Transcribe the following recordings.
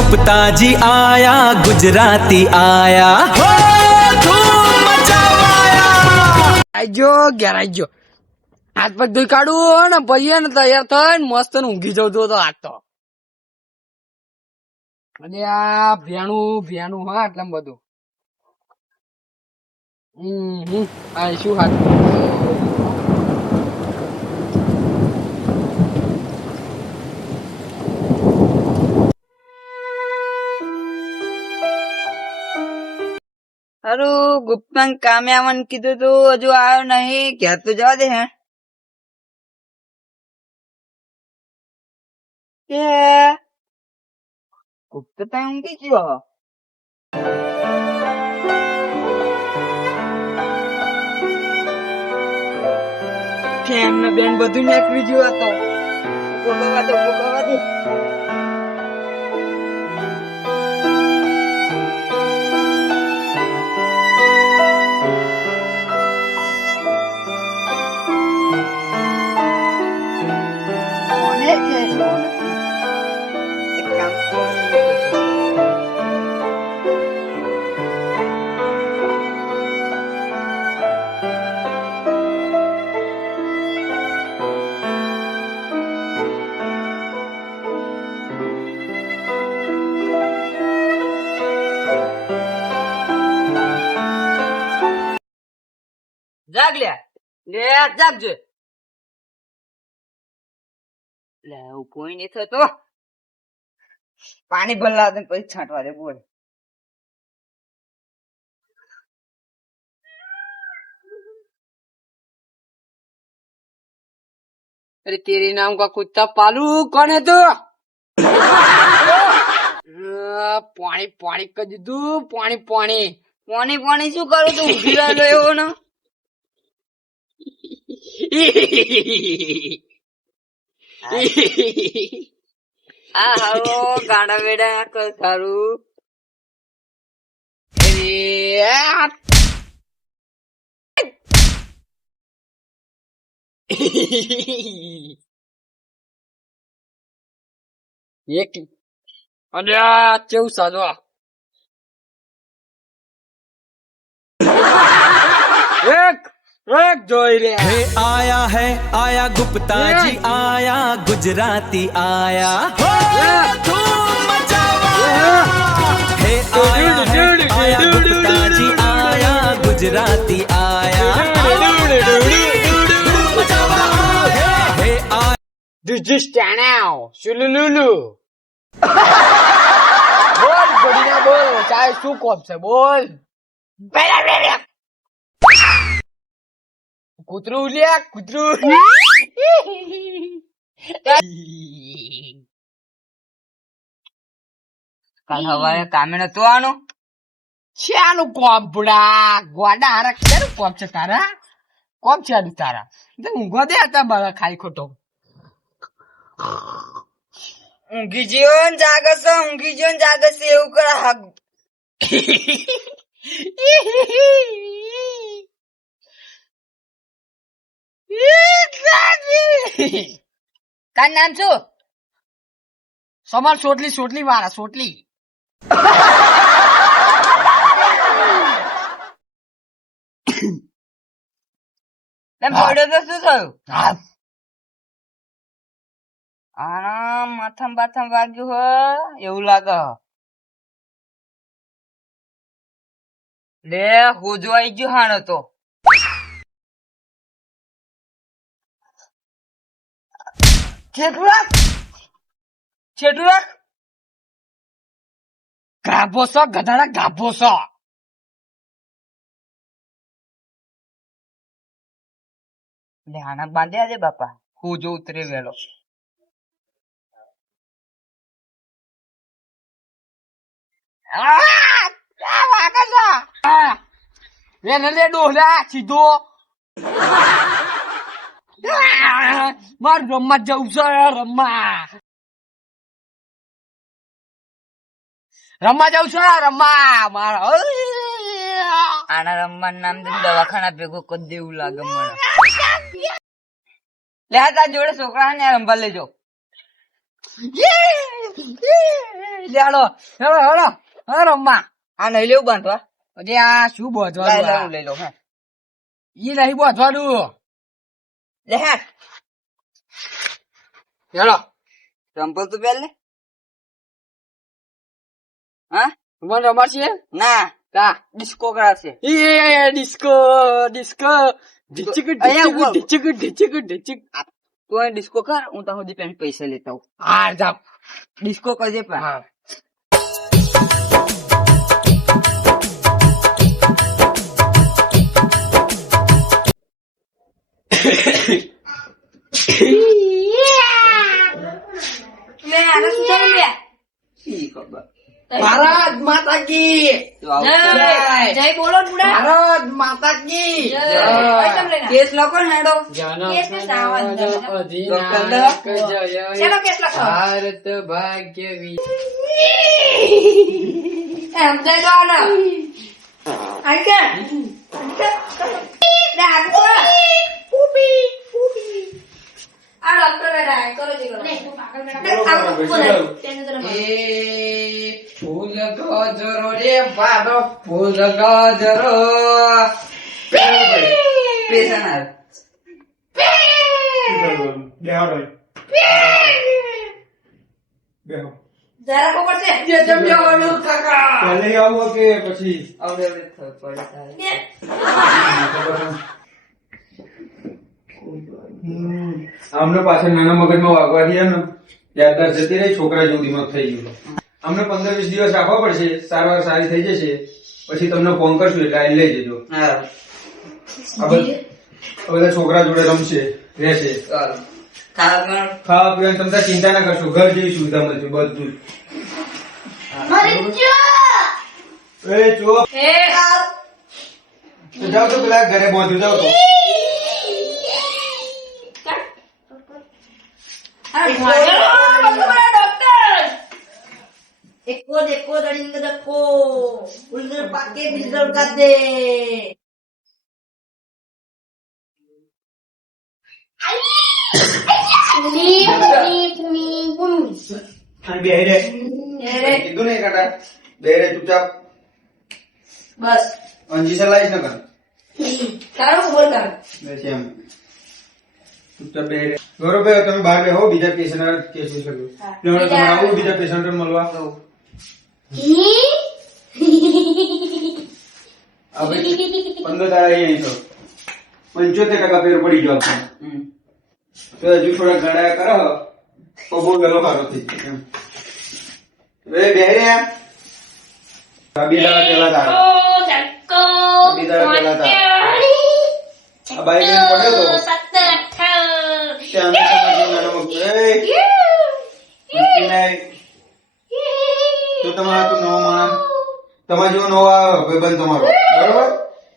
गुप्ताजी आया, गुजराती आया, हो धूम मचावाया। આજો ઘેર આજો હાથ પગ ધોઈ કાઢું ને પછી ને તૈયાર થઈને મસ્ત ઊંઘી જવું તો આજ તો. અને આ ભેણું હા એટલે બધું આ શું હાથ હારું ગુપ્તાંગ કામે આવવાનું કીધું તું હજુ આવ્યો નહીં ઘેર તો જવા દે હે કે ગુપ્ત તા ઊંઘી ગયો ફેન ને બેન બધું નીકળી ગયું હતો બોલવા દે જાગ લે જાગજો લે કોઈ નહીં થતો પાણી ભરલા દે પછી છાંટવા દે બોલ अरे तेरे नाम का कुत्ता पालू कौन है तू पानी पानी कर दीधું પાણી પાણી શું કરું તું ઊભી રહેલો એવો ને આ હારો ગાડા વેડા કર સારું એક અલ્યા કેવું સાદવા એક જોઈ રે हे आया गुप्ताजी आया, गुजराती आया, हो धूम मचावाया। हे आया गुप्ताजी आया, गुजराती आया, धूम मचावाया। हे आया Just stand out. Shulululu. બોલ ગોડીના બોલ સાહેબ શું કોમ છે બોલ કૂતરું લે કૂતરું કાલ હવારે કામે નતું આનું શાનું કોમ બુડા ગોડા હારા ક્યારું કોમ છે તારા કોમ છે આનું તારા ઊંઘો દે હતા મારા ખાઈ ખોટો ઊંઘી જીવો ને જાગસ એવું કરે હક તાર નામ શું સમાર સોટલી વાળા સોટલી એમ પડ્યો તો શું થયું હા આના માથામાં બાથામાં વાગ્યું હોય એવું લાગે લે હોજો આવી ગયો હાણો તો છેટું રાખ ગાભો છો ગધાડા ગાભો છો લે આના બાંધ્યા દે બાપા હોજો ઉતરે વેલો લે ડોહલા સીધો માર રમવા જવું છે રમવા મારા આના રમવાનું નામ દે દવાખાના ભેગું કરી દેવું લાગે મને લે તાર જોડે છોકરા ને રમવા લેજો લેડો હેડો હેડો હેડો માં આ નહીં લેવું બાંધવા અરે આ શું લાય બોધવાનું લઈ લો હા ઈ નહીં બોધવાનું લે હેડ હેડો ચંપલ તો પહેર લે હા મને રમાડશે ના કા ડિસ્કો કરાવશે એ ડિસ્કો ડિસ્કો ઢીચક અહીંયા ઉભો. ઢીચક ઢીચક ઢીચક તું અહીં ડિસ્કો કર હું તો સુધી પેન પૈસા લેતા હું હા જાપ ડિસ્કો કરજે પણ હા શી ખબર ભારત માતા કી તો આવું જય બોલો બુડા ભારત માતા કી કેસ લખો ને હેડો કેસ ને સાવન અધિનાયક જય ચલો કેસ લખો ભારત ભાગ્ય એમ જય દો આના આકે લે આગો પૂપી પૂપી આ ડોક્ટર બેટા કરો જી કરો નહીં તું પાગલ બેટા આ કોને તેને તો એ ફૂલ ગજરો રે બાબો ફૂલ ગજરો પૈસા ના જરા કો પડશે જે જમ્યાવાનું કાકા આવડે આવડે પડે અમને પાછળ નાના મગજમાં વાગવાથી ને યાદદાસ્ત જતી રહી, છોકરા જેવું દિમાગ થઈ ગયું. અમને 15-20 દિવસ રાખવા પડશે, સારવાર સારી થઈ જશે, પછી તમને ફોન કરશું એટલે આઈને લઈ જજો. હા આ બધા છોકરા જોડે રમશે, રહેશે. ચાલો ખાવા ખાવા પીવાની તમે તાર ચિંતા ના કરશો, ઘર જેવી સુવિધા મળશે બધું. એ ચો એ જાઓ તો પેલા ઘરે પહોંચ્યું, જાઓ તો. Eko dari ngedeko, ular pakai bisul kade. અને બેહી રહે. કીધું ને કાકા, બેહી રહે ચૂપચાપ. બસ અંજી સલાઈશ ન કર. તારું બોલ કર. બસ એમ. ચૂપચાપ બેહી રહે. ગૌરવભાઈ, તમે બહાર બેહો, બીજા પેશન્ટ કેસ વિશે કહ્યું. લેવડો તમે આવો બીજા પેશન્ટ મળવા. આ ભાઈ 15 તારા અહીં છો. 75% ફેર પડી ગયો આપણને. તો હજુ થોડા ગળાયા કરો તો બહુ વહેલો સારો થઈ જાય એમ. હવે બેહી રહ્યા. આ બે દાડા પહેલા તારા. બે દાડા પહેલા તારા. આ બાઈ બેન પડ્યો તો ત્યાં અમે તમારા નાનો મગજ. તો તમારા તો નવો માણસ, તમારા જેવો નવો આવે ભાઈબંધ તમારો, બરોબર?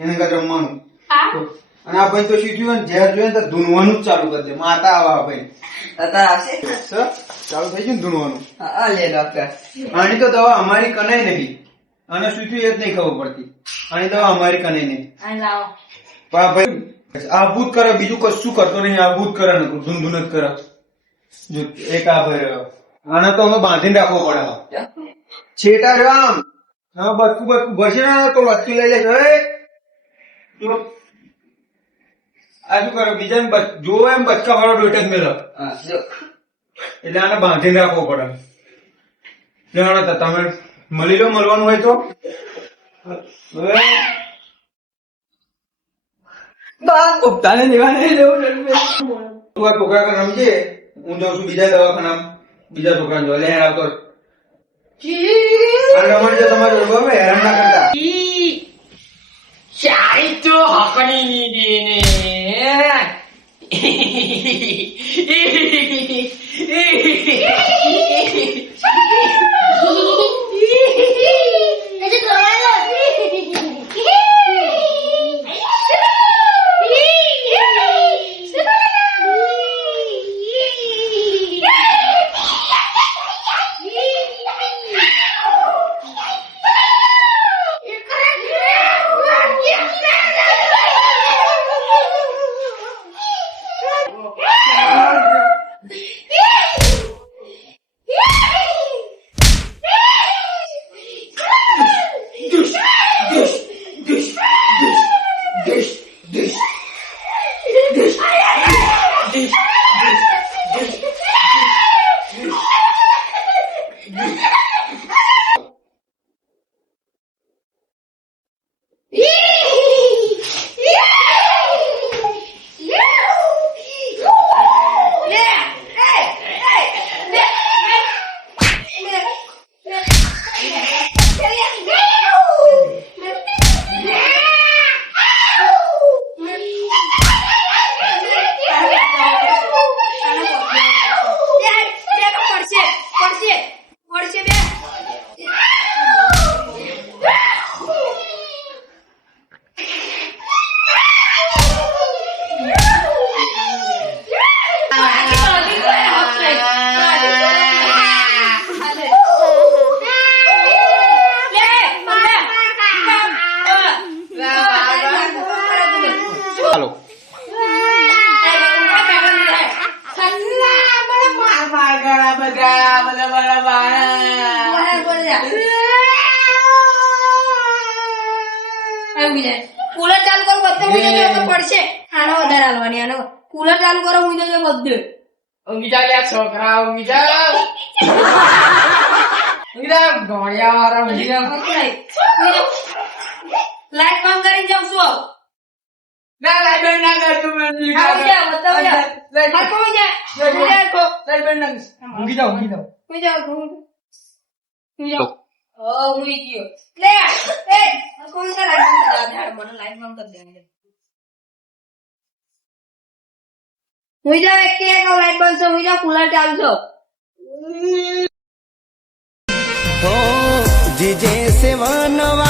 એને કાંઈ રમવાનું. અને આ ભાઈ તો શું થયું ને, ઝેર જોઈએ ને તો ધૂનવાનું જ ચાલુ કરી દે. માતા આવા ભાઈ અત્યારે આવશે સર ચાલુ થઈ ગયું ને ધૂનવાનું. હા લે ડોક્ટર આની તો દવા અમારી કનાઈ નહીં, અને શું થયું એ જ નહીં ખબર પડતી. આની દવા અમારી કનાઈ નહીં. આ લાવો. પણ આ ભાઈ આભૂત કરે, બીજું કશું કરતો નહીં. આભૂત કરે ને ધૂન ધૂન જ કરે. જો એક આ ભાઈ રહ્યો, આને તો અમે બાંધીને રાખવો પડે. છેટા રહ્યો આમ. હા બચકું બચકું ભરશે ને તો વસ્તુ લઈ લેજો. આ શું કરે, બીજાને જોવો એમ બચકા વાળો ડોટ જ મેળવ. હા જો એટલે આને બાંધીને રાખવો પડે. જાણો તો તમે મળી લો, મળવાનું હોય તો. હવે પોતાને લેવાને લેવું તું આ છોકરા કને રમજે, હું જાઉં છું બીજા દવાખાના, બીજા છોકરાને જોવા. લે હેરાન આવતો રમણ છે તમારે, બરોબર? હેરાન ના કરતા. ચાઈ તો હકણી ની ઊંઘી જાય. કુલર ચાલુ કરો બધે ઊંઘી જાય તો પડશે. આનો વધારે હાલવાની, આનો. કુલર ચાલુ કરો ઊંઘી જાય બધે. ઊંઘી જા લ્યા છોકરા, ઊંઘી જા. ઊંઘી જા, ગોળિયા વાળા ઊંઘી જા. લાઈટ બંધ કરીને જાઉં છું. ના, લાઈટ બંધ ના કર તું, મને નહીં આવી જા, બધા આવી જા. લાઈટ હરખો ઊંઘી જા. ઊંઘી જા, હરખો. બંધ ના કર. ઊંઘી જા, ઊંઘી જા. ઊંઘી જા, ઊંઘી જા. ઊંઘી ગયો. લે, એ, હરખો ઊંઘી જા, લાઈટ બંધ કરી દે. મને લાઈટ બંધ કરી દે. ઊંઘી જા, એક લાઈટ બંધ છે, ઊંઘી જા, કુલર ચાલુ છે. हो जिजे सेवा नवा